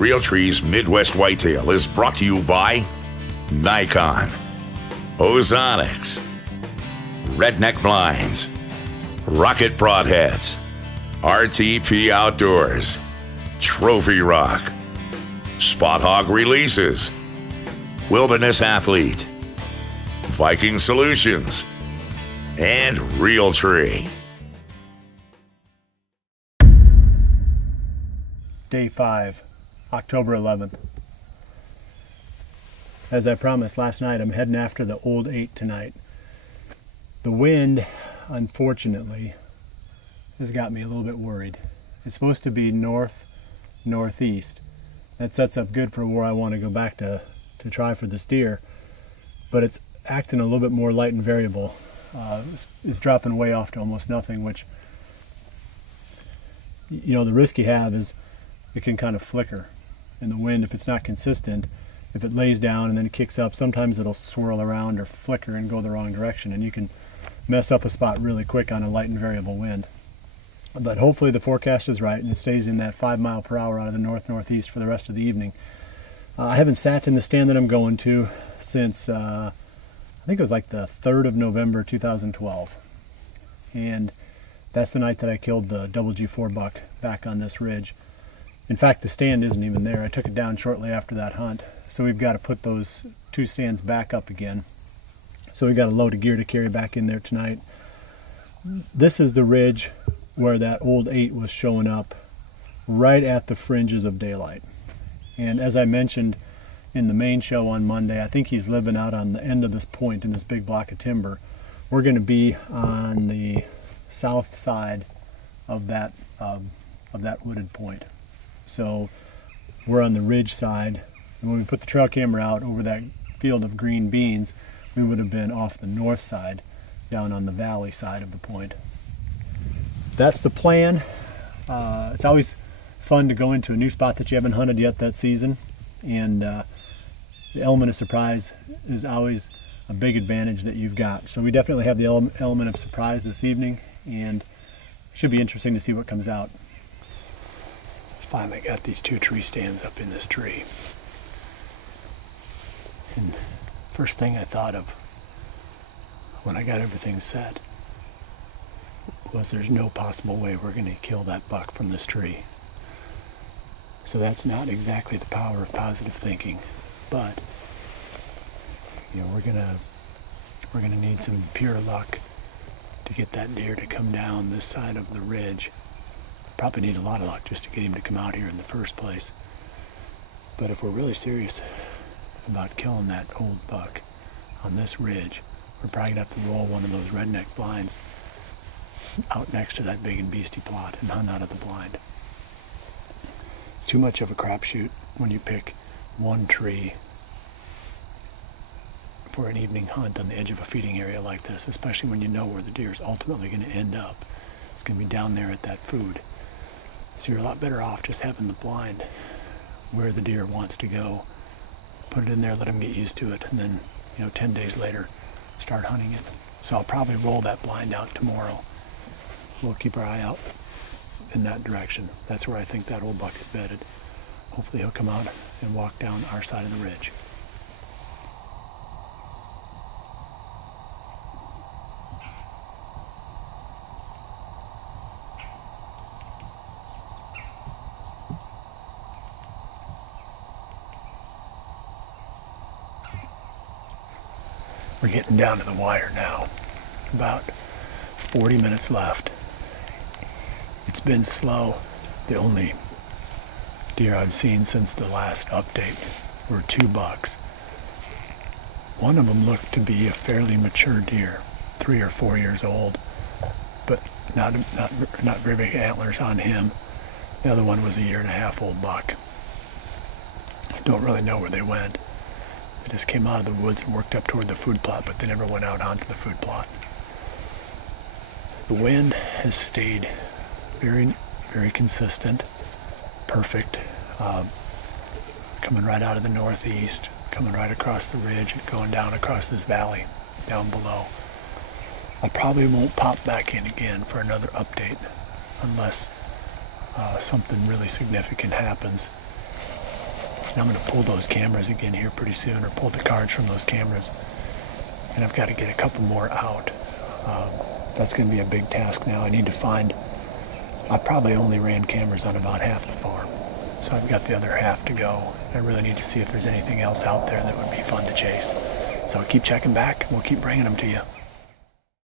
Realtree's Midwest Whitetail is brought to you by Nikon, Ozonics, Redneck Blinds, Rocket Broadheads, RTP Outdoors, Trophy Rock, Spot Hog Releases, Wilderness Athlete, Viking Solutions, and Realtree. Day 5, October 11th. As I promised last night, I'm heading after the old 8 tonight. The wind, unfortunately, has got me a little bit worried. It's supposed to be north-northeast. That sets up good for where I want to go back to try for this deer, but it's acting a little bit more light and variable. It's dropping way off to almost nothing, which, you know, the risk you have is it can kind of flicker in the wind if it's not consistent. If it lays down and then it kicks up, sometimes it'll swirl around or flicker and go the wrong direction, and you can mess up a spot really quick on a light and variable wind. But hopefully the forecast is right and it stays in that 5 mile per hour out of the north-northeast for the rest of the evening. I haven't sat in the stand that I'm going to since I think it was like the 3rd of November 2012, and that's the night that I killed the double G4 buck back on this ridge. In fact, the stand isn't even there. I took it down shortly after that hunt, so we've got to put those 2 stands back up again. So we've got a load of gear to carry back in there tonight. This is the ridge where that old 8 was showing up right at the fringes of daylight. And as I mentioned in the main show on Monday, I think he's living out on the end of this point in this big block of timber. We're going to be on the south side of that wooded point. So we're on the ridge side, and when we put the trail camera out over that field of green beans, we would have been off the north side, down on the valley side of the point. That's the plan. It's always fun to go into a new spot that you haven't hunted yet that season, and the element of surprise is always a big advantage that you've got. So we definitely have the element of surprise this evening, and it should be interesting to see what comes out. Finally got these 2 tree stands up in this tree, and first thing I thought of when I got everything set was there's no possible way we're going to kill that buck from this tree. So that's not exactly the power of positive thinking, but you know, we're gonna need some pure luck to get that deer to come down this side of the ridge. Probably need a lot of luck just to get him to come out here in the first place. But if we're really serious about killing that old buck on this ridge, we're probably gonna have to roll one of those redneck blinds out next to that Big N Beasty plot and hunt out of the blind. It's too much of a crapshoot when you pick one tree for an evening hunt on the edge of a feeding area like this, especially when you know where the deer is ultimately going to end up. It's going to be down there at that food. So you're a lot better off just having the blind where the deer wants to go. Put it in there, let him get used to it, and then, you know, 10 days later, start hunting it. So I'll probably roll that blind out tomorrow. We'll keep our eye out in that direction. That's where I think that old buck is bedded. Hopefully he'll come out and walk down our side of the ridge. We're getting down to the wire now. About 40 minutes left. It's been slow. The only deer I've seen since the last update were 2 bucks. One of them looked to be a fairly mature deer, 3 or 4 years old, but not very big antlers on him. The other one was a 1.5 year old buck. I don't really know where they went. They just came out of the woods and worked up toward the food plot, but they never went out onto the food plot. The wind has stayed very, very consistent, perfect, coming right out of the northeast, coming right across the ridge and going down across this valley down below. I probably won't pop back in again for another update unless something really significant happens. And I'm going to pull those cameras again here pretty soon, or pull the cards from those cameras. And I've got to get a couple more out. That's going to be a big task now. I need to find, I probably only ran cameras on about half the farm. So I've got the other half to go. I really need to see if there's anything else out there that would be fun to chase. So keep checking back, and we'll keep bringing them to you.